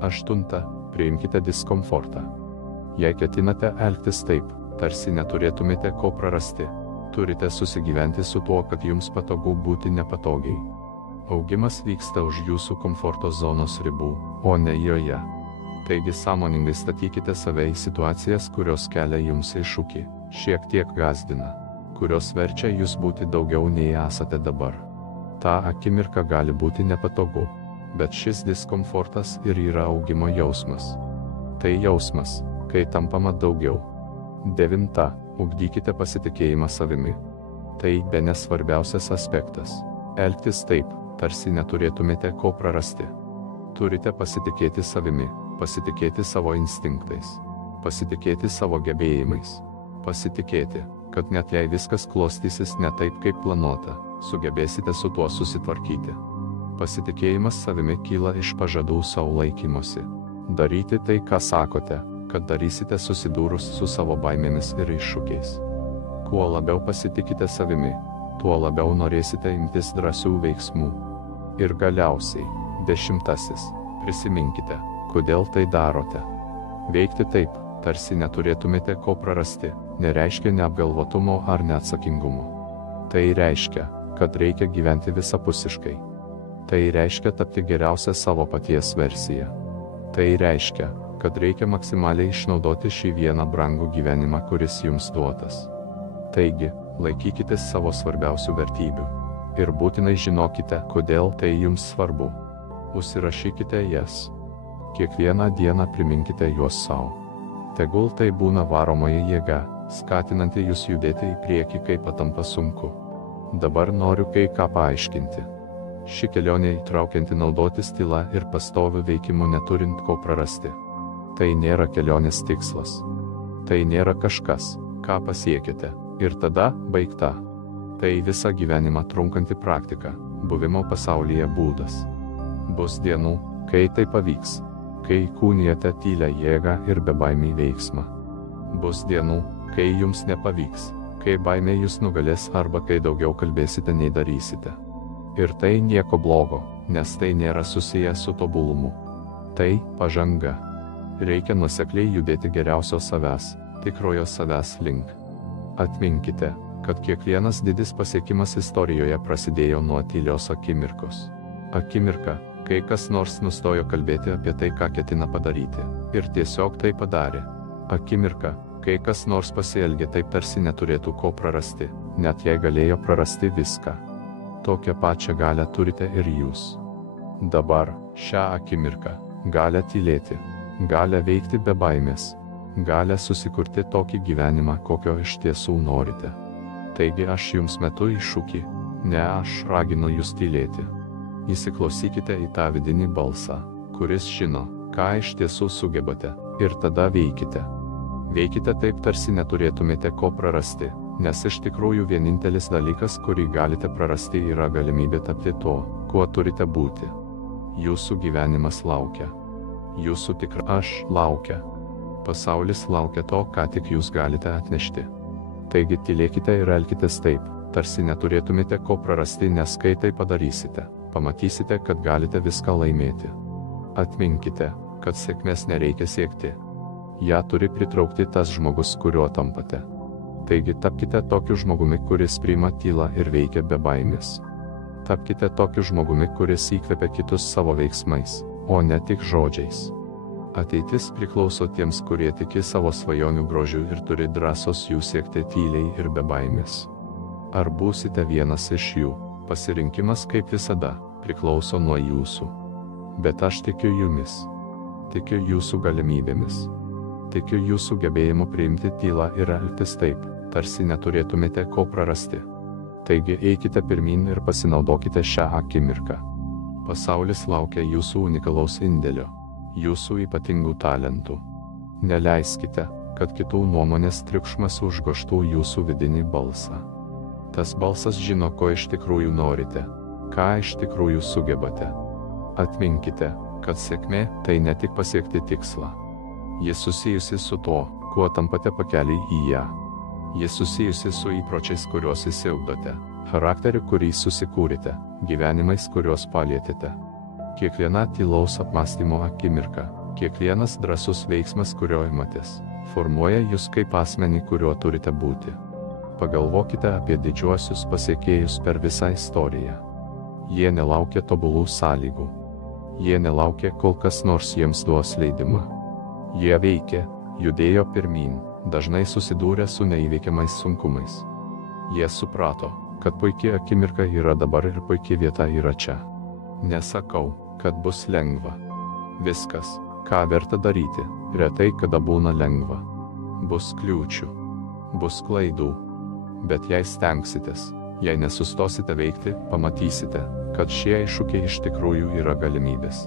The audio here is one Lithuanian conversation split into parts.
8. Priimkite diskomfortą. Jei ketinate elgtis taip, tarsi neturėtumėte ko prarasti, turite susigyventi su tuo, kad jums patogu būti nepatogiai. Augimas vyksta už jūsų komforto zonos ribų, o ne joje. Taigi sąmoningai statykite save į situacijas, kurios kelia jums iššūkį, šiek tiek gąsdina, kurios verčia jūs būti daugiau nei esate dabar. Ta akimirka gali būti nepatogu, bet šis diskomfortas ir yra augimo jausmas. Tai jausmas, kai tampama daugiau. 9. Ugdykite pasitikėjimą savimi. Tai bene svarbiausias aspektas. Elgtis taip, tarsi neturėtumėte ko prarasti. Turite pasitikėti savimi, pasitikėti savo instinktais, pasitikėti savo gebėjimais, pasitikėti, kad net jei viskas klostysis ne taip, kaip planuota, sugebėsite su tuo susitvarkyti. Pasitikėjimas savimi kyla iš pažadų savo laikymosi. Daryti tai, ką sakote, kad darysite susidūrus su savo baimėmis ir iššūkiais. Kuo labiau pasitikite savimi, tuo labiau norėsite imtis drąsių veiksmų. Ir galiausiai, 10. Prisiminkite, kodėl tai darote. Veikti taip, tarsi neturėtumėte ko prarasti, nereiškia neapgalvotumo ar neatsakingumo. Tai reiškia, kad reikia gyventi visapusiškai. Tai reiškia tapti geriausią savo paties versiją. Tai reiškia, kad reikia maksimaliai išnaudoti šį vieną brangų gyvenimą, kuris jums duotas. Taigi, laikykitės savo svarbiausių vertybių. Ir būtinai žinokite, kodėl tai jums svarbu. Užsirašykite jas. Kiekvieną dieną priminkite juos savo. Tegul tai būna varomoji jėga, skatinanti jūs judėti į priekį, kai patampa sunku. Dabar noriu kai ką paaiškinti. Ši kelionė įtraukianti naudotis tyla ir pastoviu veikimu neturint ko prarasti. Tai nėra kelionės tikslas. Tai nėra kažkas, ką pasiekite, ir tada baigta. Tai visą gyvenimą trunkanti praktika, buvimo pasaulyje būdas. Bus dienų, kai tai pavyks, kai kūnijate tylę jėgą ir bebaimį veiksmą. Bus dienų, kai jums nepavyks, kai baimė jūs nugalės arba kai daugiau kalbėsite nei darysite. Ir tai nieko blogo, nes tai nėra susiję su tobulumu. Tai pažanga. Reikia nuosekliai judėti geriausio savęs, tikrojo savęs link. Atminkite, kad kiekvienas didis pasiekimas istorijoje prasidėjo nuo tylios akimirkos. Akimirka, kai kas nors nustojo kalbėti apie tai, ką ketina padaryti, ir tiesiog tai padarė. Akimirka, kai kas nors pasielgė taip, tarsi neturėtų ko prarasti, net jei galėjo prarasti viską. Tokią pačią galią turite ir jūs. Dabar, šią akimirką, galę tylėti, galę veikti be baimės, galę susikurti tokį gyvenimą, kokio iš tiesų norite. Taigi aš jums metu iššūkį, ne aš raginu jūs tylėti. Įsiklausykite į tą vidinį balsą, kuris žino, ką iš tiesų sugebate, ir tada veikite. Veikite taip, tarsi neturėtumėte ko prarasti, nes iš tikrųjų vienintelis dalykas, kurį galite prarasti, yra galimybė tapti to, kuo turite būti. Jūsų gyvenimas laukia. Jūsų tikra aš laukia. Pasaulis laukia to, ką tik jūs galite atnešti. Taigi tylėkite ir elkitės taip, tarsi neturėtumėte ko prarasti, nes kai tai padarysite, pamatysite, kad galite viską laimėti. Atminkite, kad sėkmės nereikia siekti. Ja turi pritraukti tas žmogus, kuriuo tampate. Taigi tapkite tokiu žmogumi, kuris priima tylą ir veikia be baimės. Tapkite tokiu žmogumi, kuris įkvepia kitus savo veiksmais, o ne tik žodžiais. Ateitis priklauso tiems, kurie tiki savo svajonių grožiu ir turi drąsos jų siekti tyliai ir be baimės. Ar būsite vienas iš jų, pasirinkimas kaip visada, priklauso nuo jūsų. Bet aš tikiu jumis. Tikiu jūsų galimybėmis. Tikiu jūsų gebėjimu priimti tylą ir elgtis taip, tarsi neturėtumėte ko prarasti. Taigi eikite pirmin ir pasinaudokite šią akimirką. Pasaulis laukia jūsų unikalaus indėlio, jūsų ypatingų talentų. Neleiskite, kad kitų nuomonės triukšmas užgožtų jūsų vidinį balsą. Tas balsas žino, ko iš tikrųjų norite, ką iš tikrųjų sugebate. Atminkite, kad sėkmė tai ne tik pasiekti tikslą. Jis susijusi su to, kuo tampate pakeliui į ją. Jis susijusi su įpročiais, kuriuos įsiugdote, charakteriu, kurį susikūrėte, gyvenimais, kuriuos palietėte. Kiekviena tylaus apmąstymo akimirka, kiekvienas drąsus veiksmas, kurio imatės, formuoja jūs kaip asmenį, kuriuo turite būti. Pagalvokite apie didžiuosius pasiekėjus per visą istoriją. Jie nelaukia tobulų sąlygų. Jie nelaukia, kol kas nors jiems duos leidimą. Jie veikė, judėjo pirmyn, dažnai susidūrė su neįveikiamais sunkumais. Jie suprato, kad puikia akimirka yra dabar ir puikia vieta yra čia. Nesakau, kad bus lengva. Viskas, ką verta daryti, retai kada būna lengva. Bus kliūčių, bus klaidų. Bet jei stengsitės, jei nesustosite veikti, pamatysite, kad šie iššūkiai iš tikrųjų yra galimybės.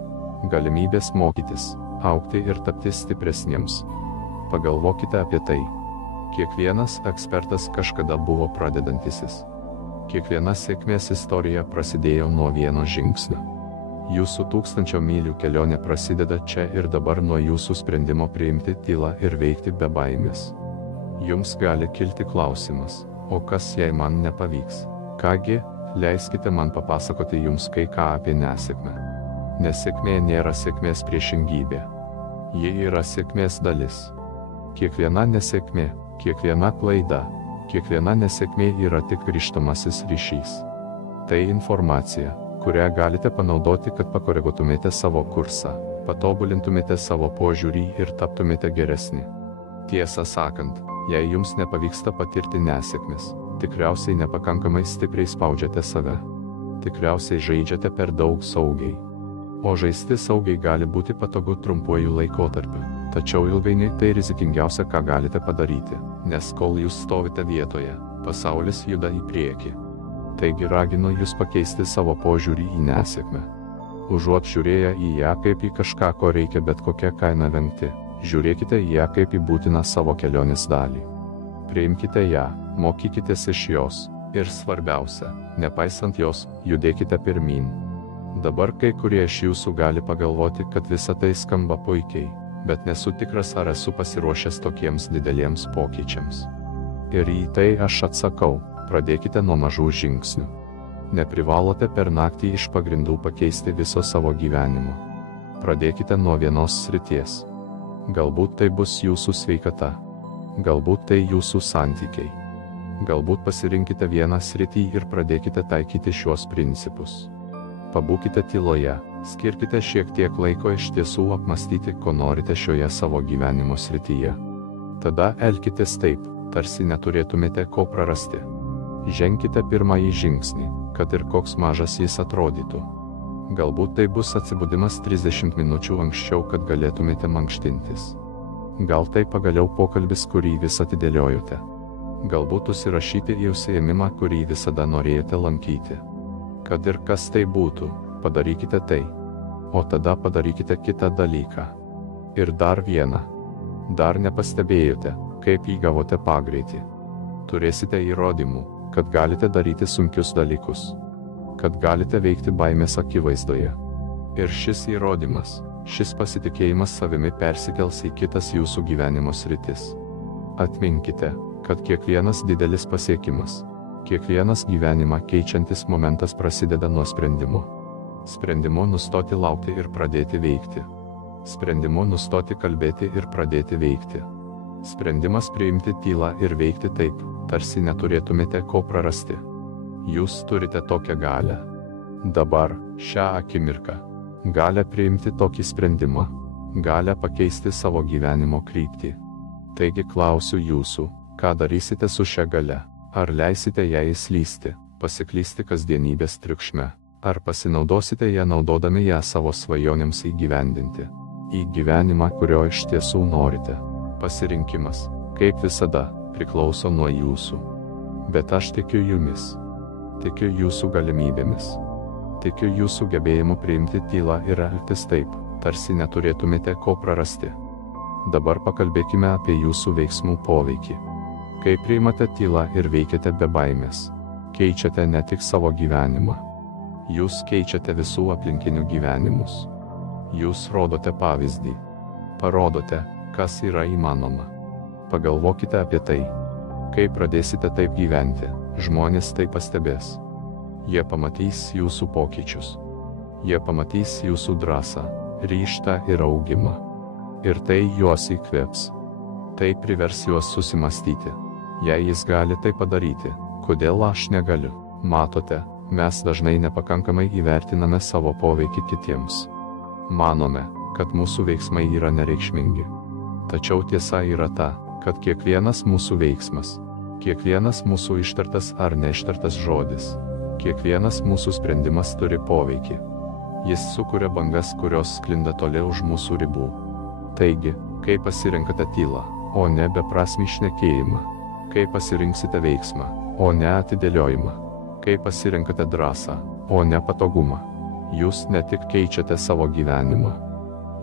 Galimybės mokytis, augti ir tapti stipresniems. Pagalvokite apie tai. Kiekvienas ekspertas kažkada buvo pradedantisis. Kiekviena sėkmės istorija prasidėjo nuo vieno žingsnio. Jūsų 1000 mylių kelionė prasideda čia ir dabar nuo jūsų sprendimo priimti tylą ir veikti be baimės. Jums gali kilti klausimas, o kas jei man nepavyks? Kągi, leiskite man papasakoti jums kai ką apie nesėkmę. Nesėkmė nėra sėkmės priešingybė. Ji yra sėkmės dalis. Kiekviena nesėkmė, kiekviena klaida, kiekviena nesėkmė yra tik grįžtamasis ryšys. Tai informacija, kurią galite panaudoti, kad pakoreguotumėte savo kursą, patobulintumėte savo požiūrį ir taptumėte geresni. Tiesą sakant, jei jums nepavyksta patirti nesėkmės, tikriausiai nepakankamai stipriai spaudžiate save. Tikriausiai žaidžiate per daug saugiai. O žaisti saugiai gali būti patogu trumpuoju laikotarpiu, tačiau ilgainiui tai rizikingiausia, ką galite padaryti, nes kol jūs stovite vietoje, pasaulis juda į priekį. Taigi raginu jūs pakeisti savo požiūrį į nesėkmę. Užuot žiūrėję į ją kaip į kažką, ko reikia bet kokią kainą vengti, žiūrėkite į ją kaip į būtiną savo kelionės dalį. Priimkite ją, mokykitės iš jos, ir svarbiausia, nepaisant jos, judėkite pirmyn. Dabar kai kurie iš jūsų gali pagalvoti, kad visa tai skamba puikiai, bet nesu tikras, ar esu pasiruošęs tokiems dideliems pokyčiams. Ir į tai aš atsakau. Pradėkite nuo mažų žingsnių. Neprivalote per naktį iš pagrindų pakeisti viso savo gyvenimo. Pradėkite nuo vienos srities. Galbūt tai bus jūsų sveikata. Galbūt tai jūsų santykiai. Galbūt pasirinkite vieną sritį ir pradėkite taikyti šiuos principus. Pabūkite tyloje, skirkite šiek tiek laiko iš tiesų apmastyti, ko norite šioje savo gyvenimo srityje. Tada elkitės taip, tarsi neturėtumėte ko prarasti. Ženkite pirmąjį žingsnį, kad ir koks mažas jis atrodytų. Galbūt tai bus atsibudimas 30 minučių anksčiau, kad galėtumėte mankštintis. Gal tai pagaliau pokalbis, kurį vis atidėliojote. Galbūt užsirašyti į užsiėmimą, kurį visada norėjote lankyti. Kad ir kas tai būtų, padarykite tai. O tada padarykite kitą dalyką. Ir dar vieną. Dar nepastebėjote, kaip įgavote pagreitį. Turėsite įrodymų, kad galite daryti sunkius dalykus, kad galite veikti baimės akivaizdoje. Ir šis įrodymas, šis pasitikėjimas savimi persikels į kitas jūsų gyvenimo sritis. Atminkite, kad kiekvienas didelis pasiekimas, kiekvienas gyvenimą keičiantis momentas prasideda nuo sprendimo. Sprendimo nustoti laukti ir pradėti veikti. Sprendimo nustoti kalbėti ir pradėti veikti. Sprendimas priimti tylą ir veikti taip, tarsi neturėtumėte ko prarasti. Jūs turite tokią galią. Dabar, šią akimirką. Galę priimti tokį sprendimą. Galę pakeisti savo gyvenimo kryptį. Taigi klausiu jūsų, ką darysite su šia galia? Ar leisite ją įslysti, pasiklysti kasdienybės triukšme? Ar pasinaudosite ją naudodami ją savo svajonėms įgyvendinti? Į gyvenimą, kurio iš tiesų norite. Pasirinkimas, kaip visada, priklauso nuo jūsų. Bet aš tikiu jumis. Tikiu jūsų galimybėmis. Tikiu jūsų gebėjimu priimti tylą ir elgtis taip, tarsi neturėtumėte ko prarasti. Dabar pakalbėkime apie jūsų veiksmų poveikį. Kai priimate tylą ir veikiate be baimės, keičiate ne tik savo gyvenimą. Jūs keičiate visų aplinkinių gyvenimus. Jūs rodote pavyzdį. Parodote, kas yra įmanoma. Pagalvokite apie tai. Kai pradėsite taip gyventi, žmonės tai pastebės. Jie pamatys jūsų pokyčius. Jie pamatys jūsų drąsą, ryžtą ir augimą. Ir tai juos įkvėps. Tai privers juos susimastyti. Jei jis gali tai padaryti, kodėl aš negaliu? Matote, mes dažnai nepakankamai įvertiname savo poveikį kitiems. Manome, kad mūsų veiksmai yra nereikšmingi. Tačiau tiesa yra ta, kad kiekvienas mūsų veiksmas, kiekvienas mūsų ištartas ar neištartas žodis, kiekvienas mūsų sprendimas turi poveikį. Jis sukuria bangas, kurios sklinda toli už mūsų ribų. Taigi, kai pasirenkate tylą, o ne beprasmį šnekėjimą, kai pasirinksite veiksmą, o ne atidėliojimą, kai pasirenkate drąsą, o ne patogumą, jūs ne tik keičiate savo gyvenimą,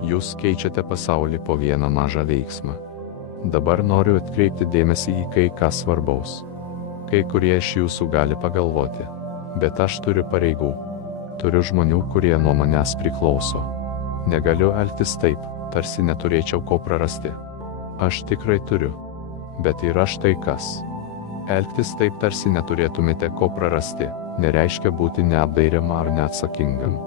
jūs keičiate pasaulį po vieną mažą veiksmą. Dabar noriu atkreipti dėmesį į kai ką svarbaus. Kai kurie iš jūsų gali pagalvoti, bet aš turiu pareigų. Turiu žmonių, kurie nuo manęs priklauso. Negaliu elgtis taip, tarsi neturėčiau ko prarasti. Aš tikrai turiu. Bet yra štai kas. Elgtis taip, tarsi neturėtumėte ko prarasti, nereiškia būti neapdairiam ar neatsakingam.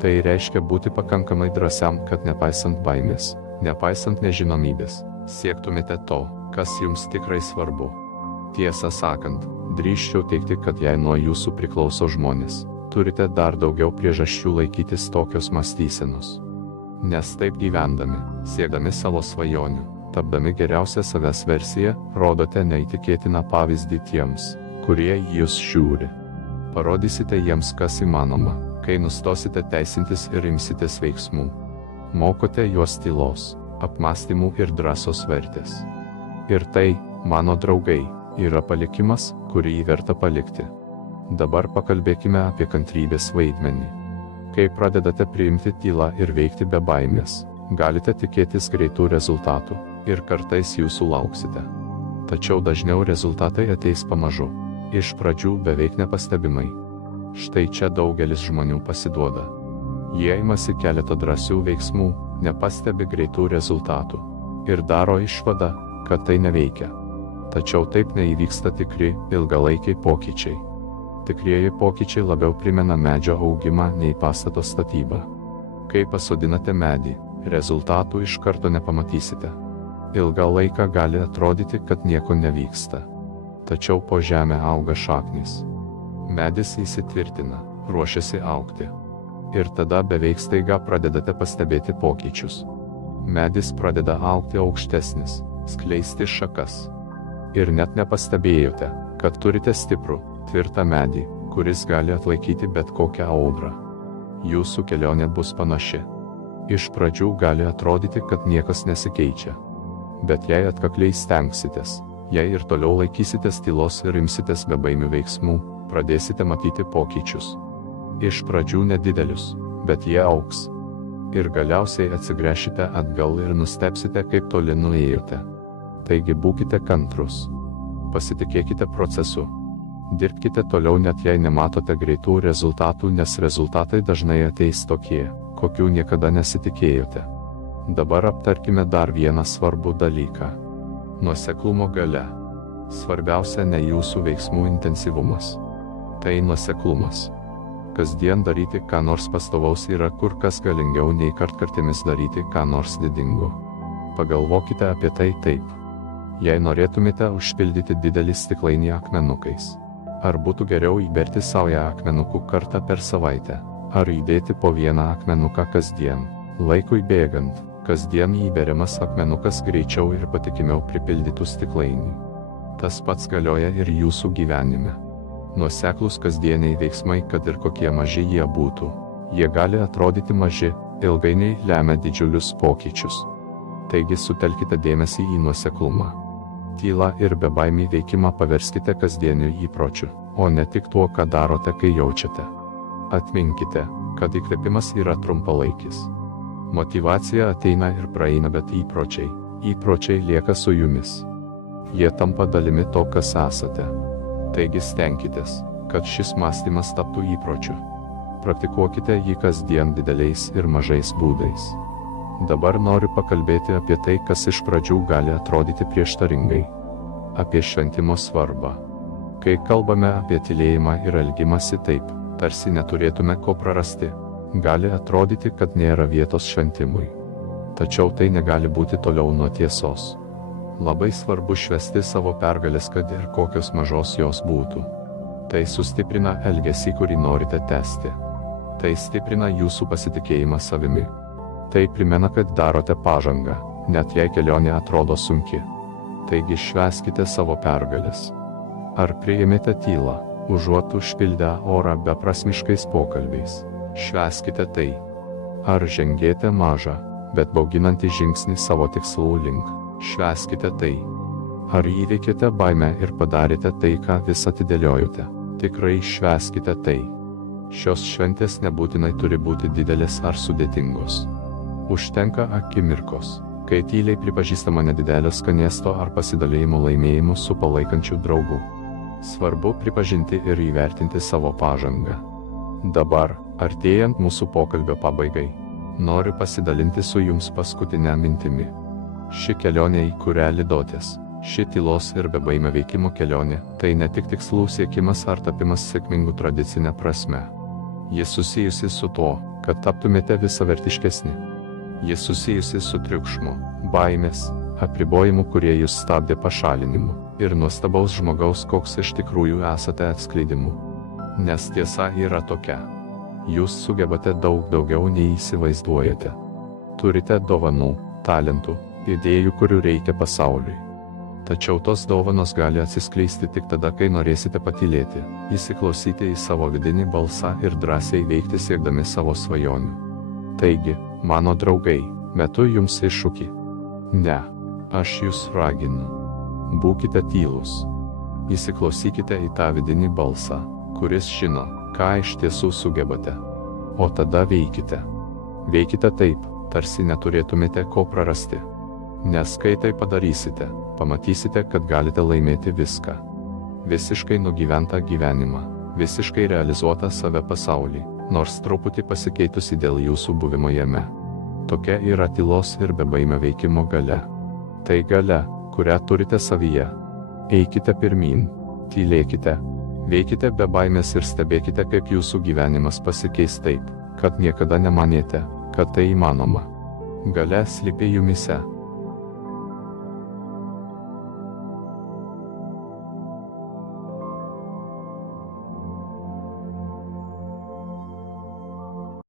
Tai reiškia būti pakankamai drąsiam, kad nepaisant baimės, nepaisant nežinomybės, siektumėte to, kas jums tikrai svarbu. Tiesą sakant, drįsčiau teigti, kad jei nuo jūsų priklauso žmonės, turite dar daugiau priežasčių laikytis tokios mąstysenos. Nes taip gyvendami, siekdami savo svajonių, tapdami geriausią savęs versiją, rodote neįtikėtiną pavyzdį tiems, kurie į jūs žiūri. Parodysite jiems, kas įmanoma, kai nustosite teisintis ir imsitės veiksmų. Mokote juos tylos, apmąstymų ir drąsos vertės. Ir tai, mano draugai, yra palikimas, kurį verta palikti. Dabar pakalbėkime apie kantrybės vaidmenį. Kai pradedate priimti tylą ir veikti be baimės, galite tikėtis greitų rezultatų, ir kartais jų sulauksite. Tačiau dažniau rezultatai ateis pamažu, iš pradžių beveik nepastebimai. Štai čia daugelis žmonių pasiduoda. Jie imasi keletą drąsių veiksmų, nepastebi greitų rezultatų ir daro išvadą, kad tai neveikia. Tačiau taip neįvyksta tikri, ilgalaikiai pokyčiai. Tikrieji pokyčiai labiau primena medžio augimą nei pastato statybą. Kai pasodinate medį, rezultatų iš karto nepamatysite. Ilgą laiką gali atrodyti, kad nieko nevyksta. Tačiau po žemę auga šaknys. Medis įsitvirtina, ruošiasi augti. Ir tada beveik staiga pradedate pastebėti pokyčius. Medis pradeda augti aukštesnis, skleisti šakas. Ir net nepastebėjote, kad turite stiprų, tvirtą medį, kuris gali atlaikyti bet kokią audrą. Jūsų kelionė bus panaši. Iš pradžių gali atrodyti, kad niekas nesikeičia. Bet jei atkakliai stengsitės, jei ir toliau laikysitės tylos ir imsitės bebaimių veiksmų, pradėsite matyti pokyčius. Iš pradžių nedidelius, bet jie augs. Ir galiausiai atsigręšite atgal ir nustebsite, kaip toli nuėjote. Taigi būkite kantrus. Pasitikėkite procesu. Dirbkite toliau net jei nematote greitų rezultatų, nes rezultatai dažnai ateis tokie, kokių niekada nesitikėjote. Dabar aptarkime dar vieną svarbų dalyką. Nuoseklumo galia. Svarbiausia ne jūsų veiksmų intensyvumas. Tai nuoseklumas. Kasdien daryti ką nors pastovaus yra kur kas galingiau nei kartkartėmis daryti ką nors didingo. Pagalvokite apie tai taip. Jei norėtumėte užpildyti didelį stiklainį akmenukais, ar būtų geriau įberti saują akmenukų kartą per savaitę, ar įdėti po vieną akmenuką kasdien? Laikui bėgant, kasdien įberiamas akmenukas greičiau ir patikimiau pripildytų stiklainį. Tas pats galioja ir jūsų gyvenime. Nuoseklūs kasdieniai veiksmai, kad ir kokie maži jie būtų, jie gali atrodyti maži, ilgainiui lemia didžiulius pokyčius. Taigi sutelkite dėmesį į nuoseklumą. Tylą ir bebaimį veikimą paverskite kasdieniu įpročiu, o ne tik tuo, ką darote, kai jaučiate. Atminkite, kad įkvėpimas yra trumpalaikis. Motyvacija ateina ir praeina, bet įpročiai lieka su jumis. Jie tampa dalimi to, kas esate. Taigi stenkitės, kad šis mąstymas taptų įpročiu. Praktikuokite jį kasdien dideliais ir mažais būdais. Dabar noriu pakalbėti apie tai, kas iš pradžių gali atrodyti prieštaringai. Apie šventimo svarbą. Kai kalbame apie tylėjimą ir elgimąsi taip, tarsi neturėtume ko prarasti, Gali atrodyti, kad nėra vietos šventimui. Tačiau tai negali būti toliau nuo tiesos. Labai svarbu švęsti savo pergalės, kad ir kokios mažos jos būtų. Tai sustiprina elgesį, kurį norite tęsti. Tai stiprina jūsų pasitikėjimą savimi. Tai primena, kad darote pažangą, net jei kelionė atrodo sunki. Taigi švęskite savo pergalės. Ar priėmėte tylą, užuot užpildę orą beprasmiškais pokalbiais? Švęskite tai. Ar žengėte mažą, bet bauginantį žingsnį savo tikslų link? Švęskite tai. Ar įveikėte baimę ir padarėte tai, ką vis atidėliojote? Tikrai švęskite tai. Šios šventės nebūtinai turi būti didelės ar sudėtingos. Užtenka akimirkos, kai tyliai pripažįstama nedidelio skanėsto ar pasidalėjimo laimėjimu su palaikančiu draugu. Svarbu pripažinti ir įvertinti savo pažangą. Dabar, artėjant mūsų pokalbio pabaigai, noriu pasidalinti su jums paskutinę mintimi. Ši kelionė, į kurią lydotės, ši tylos ir bebaimio veikimo kelionė, tai ne tik tikslų siekimas ar tapimas sėkmingu tradicinė prasme. Ji susijusi su tuo, kad taptumėte visavertiškesni. Ji susijusi su triukšmu, baimės, apribojimu, kurie jūs stabdė pašalinimu, ir nuostabaus žmogaus, koks iš tikrųjų esate atskleidimu. Nes tiesa yra tokia. Jūs sugebate daug daugiau nei įsivaizduojate. Turite dovanų, talentų, idėjų, kurių reikia pasauliui. Tačiau tos dovanos gali atsiskleisti tik tada, kai norėsite patylėti, įsiklausyti į savo vidinį balsą ir drąsiai veikti siekdami savo svajonių. Taigi, mano draugai, metu jums iššūkį. Ne, aš jūs raginu. Būkite tylūs. Įsiklausykite į tą vidinį balsą, kuris žino, ką iš tiesų sugebate. O tada veikite. Veikite taip, tarsi neturėtumėte ko prarasti. Nes kai tai padarysite, pamatysite, kad galite laimėti viską. Visiškai nugyventą gyvenimą, visiškai realizuotą save pasaulį, nors truputį pasikeitusi dėl jūsų buvimo jame. Tokia yra tylos ir bebaimio veikimo galia. Tai galia, kurią turite savyje. Eikite pirmyn, tylėkite. Veikite be baimės ir stebėkite, kaip jūsų gyvenimas pasikeis taip, kad niekada nemanėte, kad tai įmanoma. Galia slypi jumyse.